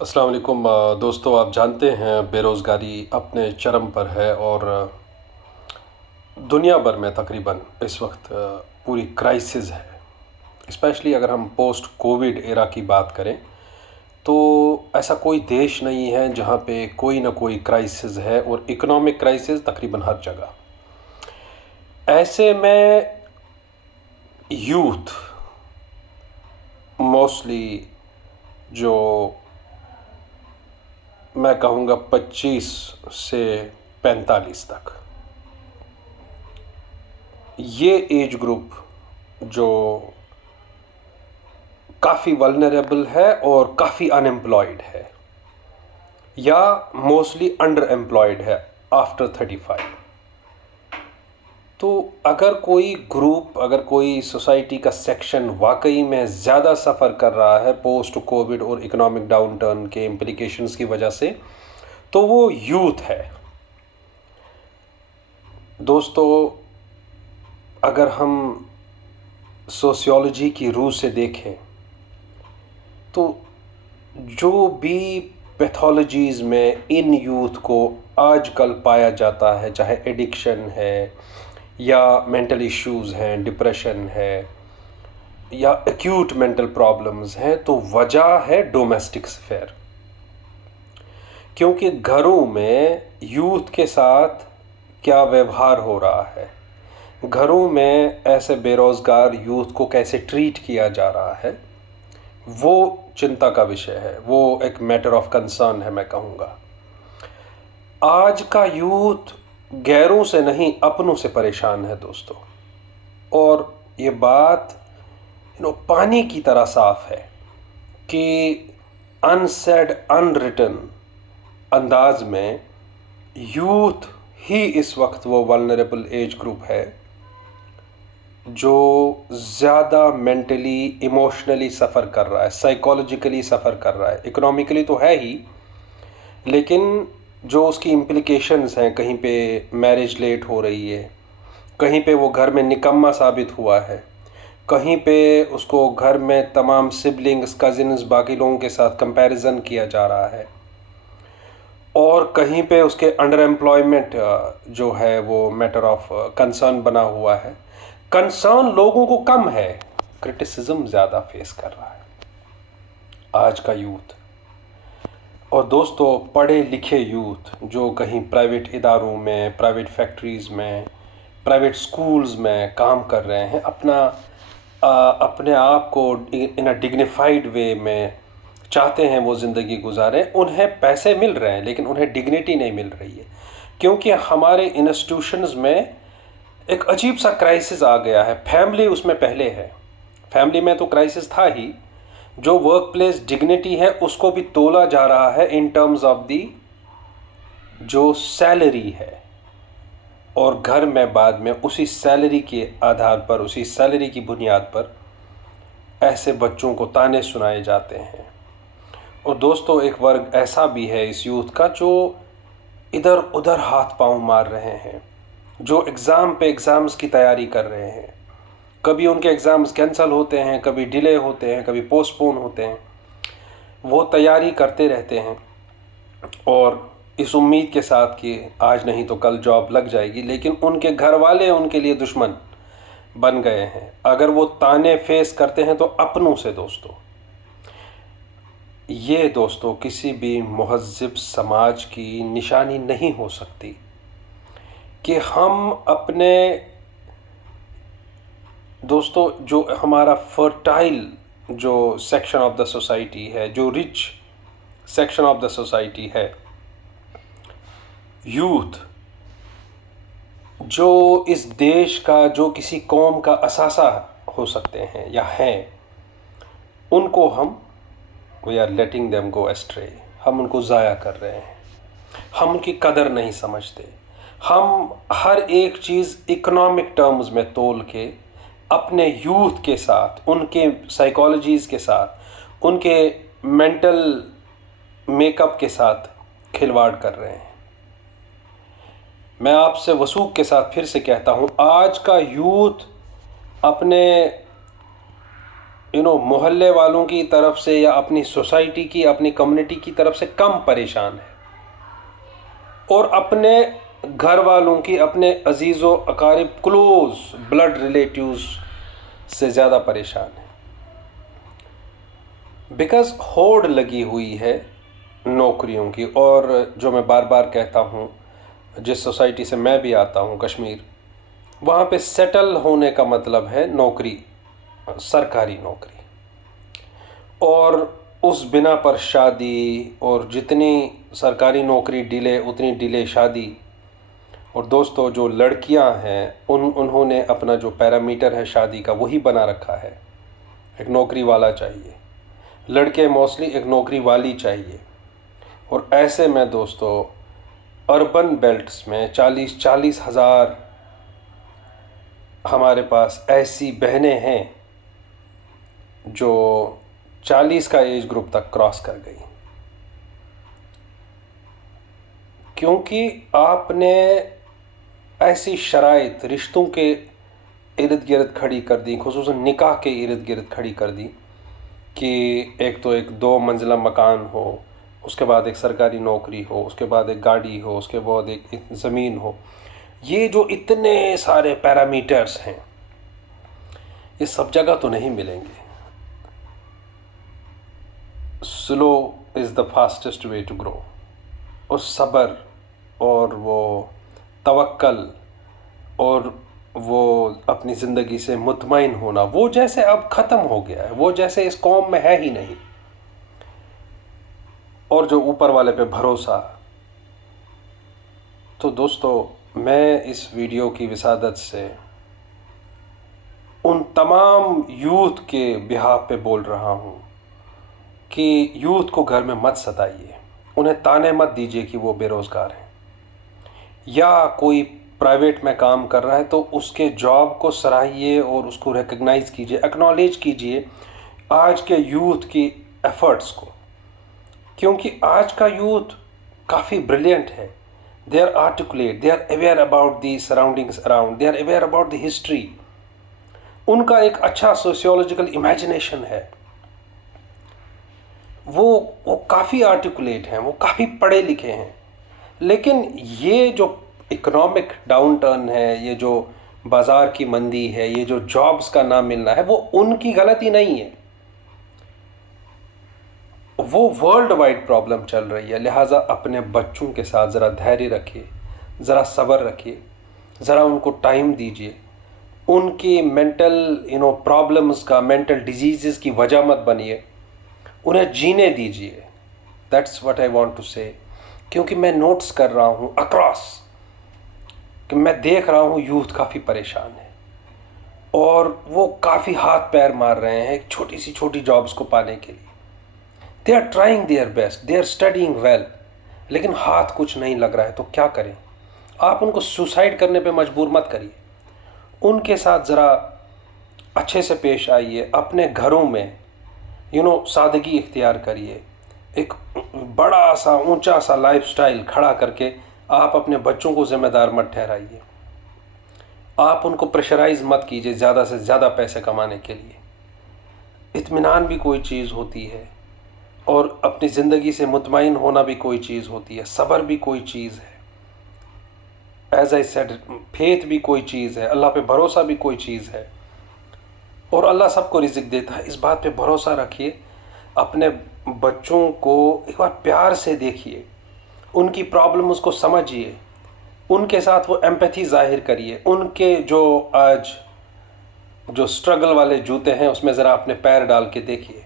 अस्सलाम वालेकुम दोस्तों, आप जानते हैं बेरोज़गारी अपने चरम पर है और दुनिया भर में तकरीबन इस वक्त पूरी क्राइसिस है। स्पेशली अगर हम पोस्ट कोविड एरा की बात करें तो ऐसा कोई देश नहीं है जहाँ पे कोई ना कोई क्राइसिस है और इकोनॉमिक क्राइसिस तकरीबन हर जगह। ऐसे में यूथ मोस्टली जो मैं कहूँगा 25 से 45 तक, ये एज ग्रुप जो काफ़ी वल्नरेबल है और काफ़ी अनएम्प्लॉयड है या मोस्टली अंडर एम्प्लॉयड है आफ्टर 35। तो अगर कोई ग्रुप, अगर कोई सोसाइटी का सेक्शन वाकई में ज़्यादा सफ़र कर रहा है पोस्ट कोविड और इकोनॉमिक डाउनटर्न के इम्प्लिकेशंस की वजह से, तो वो यूथ है। दोस्तों, अगर हम सोशियोलॉजी की रूह से देखें तो जो भी पैथोलॉजीज़ में इन यूथ को आजकल पाया जाता है, चाहे एडिक्शन है या मेंटल इश्यूज़ हैं, डिप्रेशन है या एक्यूट मेंटल प्रॉब्लम्स हैं, तो वजह है डोमेस्टिक अफेयर। क्योंकि घरों में यूथ के साथ क्या व्यवहार हो रहा है, घरों में ऐसे बेरोज़गार यूथ को कैसे ट्रीट किया जा रहा है, वो चिंता का विषय है, वो एक मैटर ऑफ कंसर्न है। मैं कहूँगा आज का यूथ गैरों से नहीं अपनों से परेशान है दोस्तों। और ये बात पानी की तरह साफ है कि अनसेड अनरिटन अंदाज में यूथ ही इस वक्त वो वल्नरेबल एज ग्रुप है जो ज़्यादा मेंटली इमोशनली सफ़र कर रहा है, साइकोलॉजिकली सफ़र कर रहा है। इकोनॉमिकली तो है ही, लेकिन जो उसकी इम्प्लिकेशंस हैं, कहीं पे मैरिज लेट हो रही है, कहीं पे वो घर में निकम्मा साबित हुआ है, कहीं पे उसको घर में तमाम सिबलिंग्स, कज़िन्स, बाकी लोगों के साथ कंपैरिजन किया जा रहा है, और कहीं पे उसके अंडर एम्प्लॉयमेंट जो है वो मैटर ऑफ कंसर्न बना हुआ है। कंसर्न लोगों को कम है, क्रिटिसिज्म ज़्यादा फेस कर रहा है आज का यूथ। और दोस्तों, पढ़े लिखे यूथ जो कहीं प्राइवेट इदारों में, प्राइवेट फैक्ट्रीज़ में, प्राइवेट स्कूल्स में काम कर रहे हैं, अपने आप को इन अ डिग्निफाइड वे में चाहते हैं वो ज़िंदगी गुजारें, उन्हें पैसे मिल रहे हैं लेकिन उन्हें डिग्निटी नहीं मिल रही है। क्योंकि हमारे इंस्टीट्यूशंस में एक अजीब सा क्राइसिस आ गया है। फैमिली उसमें पहले है, फैमिली में तो क्राइसिस था ही, जो वर्क प्लेस डिग्निटी है उसको भी तोला जा रहा है इन टर्म्स ऑफ दी जो सैलरी है, और घर में बाद में उसी सैलरी के आधार पर, उसी सैलरी की बुनियाद पर ऐसे बच्चों को ताने सुनाए जाते हैं। और दोस्तों, एक वर्ग ऐसा भी है इस यूथ का जो इधर उधर हाथ पांव मार रहे हैं, जो एग्ज़ाम पे एग्ज़ाम्स की तैयारी कर रहे हैं। कभी उनके एग्ज़ाम्स कैंसिल होते हैं, कभी डिले होते हैं, कभी पोस्टपोन होते हैं। वो तैयारी करते रहते हैं और इस उम्मीद के साथ कि आज नहीं तो कल जॉब लग जाएगी, लेकिन उनके घर वाले उनके लिए दुश्मन बन गए हैं। अगर वो ताने फेस करते हैं तो अपनों से दोस्तों। ये दोस्तों किसी भी महज़्ज़ब समाज की निशानी नहीं हो सकती कि हम अपने दोस्तों, जो हमारा फर्टाइल जो सेक्शन ऑफ द सोसाइटी है, जो rich section of the society है, यूथ, जो इस देश का, जो किसी कौम का असासा हो सकते हैं या हैं, उनको हम we are letting them go astray. हम उनको ज़ाया कर रहे हैं, हम उनकी कदर नहीं समझते। हम हर एक चीज़ इकोनॉमिक टर्म्स में तोल के अपने यूथ के साथ, उनके साइकोलॉजीज़ के साथ, उनके मेंटल मेकअप के साथ खिलवाड़ कर रहे हैं। मैं आपसे वसूख के साथ फिर से कहता हूँ, आज का यूथ अपने मोहल्ले वालों की तरफ से या अपनी सोसाइटी की, अपनी कम्युनिटी की तरफ से कम परेशान है, और अपने घर वालों की, अपने अजीज़ो अकारिब, क्लोज ब्लड रिलेटिव्स से ज़्यादा परेशान है। बिकॉज़ होड़ लगी हुई है नौकरियों की। और जो मैं बार बार कहता हूँ, जिस सोसाइटी से मैं भी आता हूँ, कश्मीर, वहाँ पे सेटल होने का मतलब है नौकरी, सरकारी नौकरी, और उस बिना पर शादी, और जितनी सरकारी नौकरी डिले उतनी डिले शादी। और दोस्तों, जो लड़कियां हैं उन्होंने अपना जो पैरामीटर है शादी का वही बना रखा है, एक नौकरी वाला चाहिए। लड़के मोस्टली एक नौकरी वाली चाहिए। और ऐसे में दोस्तों, अर्बन बेल्ट्स में 40-40 हज़ार हमारे पास ऐसी बहनें हैं जो 40 का एज ग्रुप तक क्रॉस कर गई, क्योंकि आपने ऐसी शराइत रिश्तों के इर्द गिर्द खड़ी कर दी, खुसूसन निकाह के इर्द गिर्द खड़ी कर दी, कि एक तो एक 2 मंजिला मकान हो, उसके बाद एक सरकारी नौकरी हो, उसके बाद एक गाड़ी हो, उसके बाद एक ज़मीन हो। ये जो इतने सारे पैरामीटर्स हैं, ये सब जगह तो नहीं मिलेंगे। Slow is the fastest way to grow. और सब्र और वो तवक्कल और वो अपनी ज़िंदगी से मुतमईन होना, वो जैसे अब ख़त्म हो गया है, वो जैसे इस कौम में है ही नहीं। और जो ऊपर वाले पे भरोसा। तो दोस्तों, मैं इस वीडियो की विसादत से उन तमाम यूथ के बिहाफ पे बोल रहा हूँ कि यूथ को घर में मत सताइए, उन्हें ताने मत दीजिए कि वो बेरोज़गार हैं, या कोई प्राइवेट में काम कर रहा है तो उसके जॉब को सराहिए और उसको रिकग्नाइज़ कीजिए, एक्नॉलेज कीजिए आज के यूथ की एफ़र्ट्स को। क्योंकि आज का यूथ काफ़ी ब्रिलियंट है। They are articulate, they are aware about the surroundings around, they are aware about the history. उनका एक अच्छा सोशियोलॉजिकल इमेजिनेशन है। वो काफ़ी आर्टिकुलेट हैं, वो काफ़ी पढ़े लिखे हैं। लेकिन ये जो इकोनॉमिक डाउन टर्न है, ये जो बाज़ार की मंदी है, ये जो जॉब्स का ना मिलना है, वो उनकी गलती नहीं है, वो वर्ल्ड वाइड प्रॉब्लम चल रही है। लिहाजा अपने बच्चों के साथ ज़रा धैर्य रखिए, ज़रा सब्र रखिए, ज़रा उनको टाइम दीजिए। उनकी मेंटल प्रॉब्लम्स का, मेंटल डिजीज़ की वजह मत बनिए, उन्हें जीने दीजिए। That's what I want to say. क्योंकि मैं नोट्स कर रहा हूँ अक्रॉस, कि मैं देख रहा हूँ यूथ काफ़ी परेशान है, और वो काफ़ी हाथ पैर मार रहे हैं एक छोटी सी छोटी जॉब्स को पाने के लिए। They are trying their best, they are studying well, लेकिन हाथ कुछ नहीं लग रहा है। तो क्या करें? आप उनको सुसाइड करने पे मजबूर मत करिए, उनके साथ ज़रा अच्छे से पेश आइए। अपने घरों में सादगी इख्तियार करिए। एक बड़ा सा ऊंचा सा लाइफस्टाइल खड़ा करके आप अपने बच्चों को ज़िम्मेदार मत ठहराइए। आप उनको प्रेशराइज मत कीजिए ज़्यादा से ज़्यादा पैसे कमाने के लिए। इत्मीनान भी कोई चीज़ होती है, और अपनी ज़िंदगी से मुतमईन होना भी कोई चीज़ होती है, सब्र भी कोई चीज़ है। एज आई सेड, फेथ भी कोई चीज़ है, अल्लाह पे भरोसा भी कोई चीज़ है, और अल्लाह सबको रिज़्क देता है। इस बात पे भरोसा रखिए। अपने बच्चों को एक बार प्यार से देखिए, उनकी प्रॉब्लम उसको समझिए, उनके साथ वो एम्पैथी ज़ाहिर करिए। उनके जो आज जो स्ट्रगल वाले जूते हैं उसमें ज़रा अपने पैर डाल के देखिए,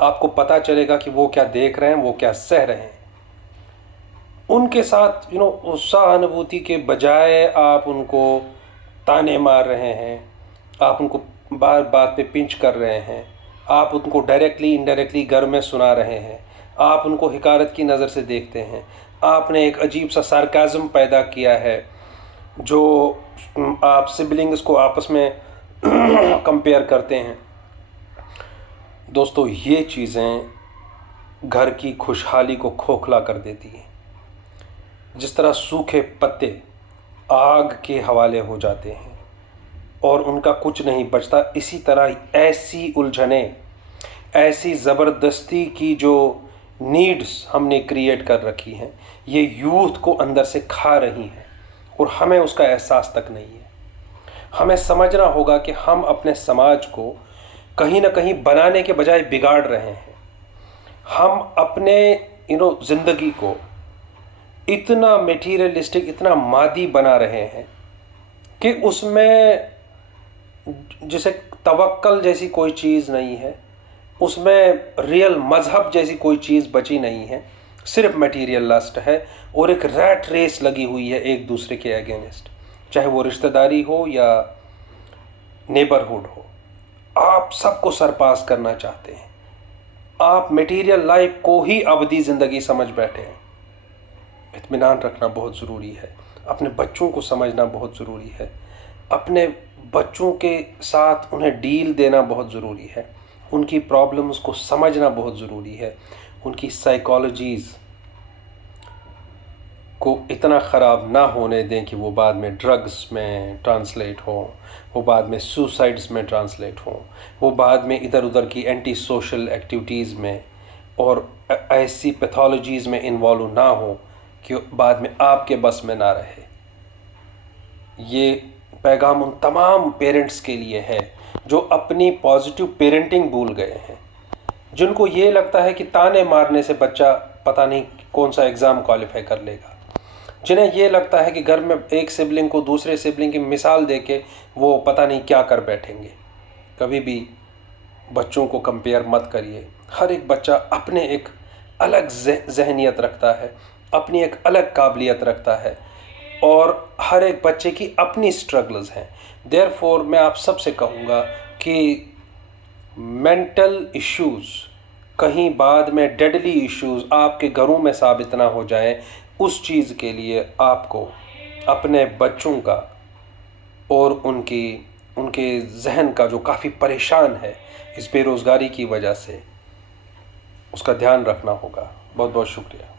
आपको पता चलेगा कि वो क्या देख रहे हैं, वो क्या सह रहे हैं। उनके साथ सहानुभूति के बजाय आप उनको ताने मार रहे हैं, आप उनको बार बात पे पिंच कर रहे हैं, आप उनको डायरेक्टली इनडायरेक्टली घर में सुना रहे हैं, आप उनको हिकारत की नज़र से देखते हैं। आपने एक अजीब सा सार्काज़म पैदा किया है, जो आप सिबलिंग्स को आपस में कंपेयर करते हैं। दोस्तों, ये चीज़ें घर की खुशहाली को खोखला कर देती हैं। जिस तरह सूखे पत्ते आग के हवाले हो जाते हैं और उनका कुछ नहीं बचता, इसी तरह ऐसी उलझनें ऐसी ज़बरदस्ती की जो नीड्स हमने क्रिएट कर रखी हैं, ये यूथ को अंदर से खा रही हैं और हमें उसका एहसास तक नहीं है। हमें समझना होगा कि हम अपने समाज को कहीं ना कहीं बनाने के बजाय बिगाड़ रहे हैं। हम अपने ज़िंदगी को इतना मटेरियलिस्टिक, इतना मादी बना रहे हैं कि उसमें जैसे तवक्कल जैसी कोई चीज़ नहीं है, उसमें रियल मज़हब जैसी कोई चीज़ बची नहीं है। सिर्फ मटेरियल लस्ट है और एक रैट रेस लगी हुई है एक दूसरे के अगेंस्ट, चाहे वो रिश्तेदारी हो या नेबरहुड हो। आप सबको सरपास करना चाहते हैं। आप मटेरियल लाइफ को ही अवधी ज़िंदगी समझ बैठे हैं। इत्मीनान रखना बहुत ज़रूरी है। अपने बच्चों को समझना बहुत ज़रूरी है। अपने बच्चों के साथ उन्हें डील देना बहुत ज़रूरी है। उनकी प्रॉब्लम्स को समझना बहुत ज़रूरी है। उनकी साइकोलॉजीज़ को इतना ख़राब ना होने दें कि वो बाद में ड्रग्स में ट्रांसलेट हो, वो बाद में सुसाइड्स में ट्रांसलेट हो, वो बाद में इधर उधर की एंटी सोशल एक्टिविटीज़ में और ऐसी पैथोलॉजीज़ में इन्वॉल्व ना हो कि बाद में आपके बस में ना रहे। ये पैगाम उन तमाम पेरेंट्स के लिए है जो अपनी पॉजिटिव पेरेंटिंग भूल गए हैं, जिनको ये लगता है कि ताने मारने से बच्चा पता नहीं कौन सा एग्ज़ाम क्वालिफाई कर लेगा, जिन्हें ये लगता है कि घर में एक सिबलिंग को दूसरे सिबलिंग की मिसाल देके वो पता नहीं क्या कर बैठेंगे। कभी भी बच्चों को कंपेयर मत करिए। हर एक बच्चा अपने एक अलग जहनियत रखता है, अपनी एक अलग काबिलियत रखता है और हर एक बच्चे की अपनी स्ट्रगल्स हैं। देयरफॉर मैं आप सबसे कहूँगा कि मेंटल इश्यूज़ कहीं बाद में डेडली इश्यूज़ आपके घरों में साबित ना हो जाएं, उस चीज़ के लिए आपको अपने बच्चों का और उनके जहन का जो काफ़ी परेशान है इस बेरोज़गारी की वजह से, उसका ध्यान रखना होगा। बहुत बहुत शुक्रिया।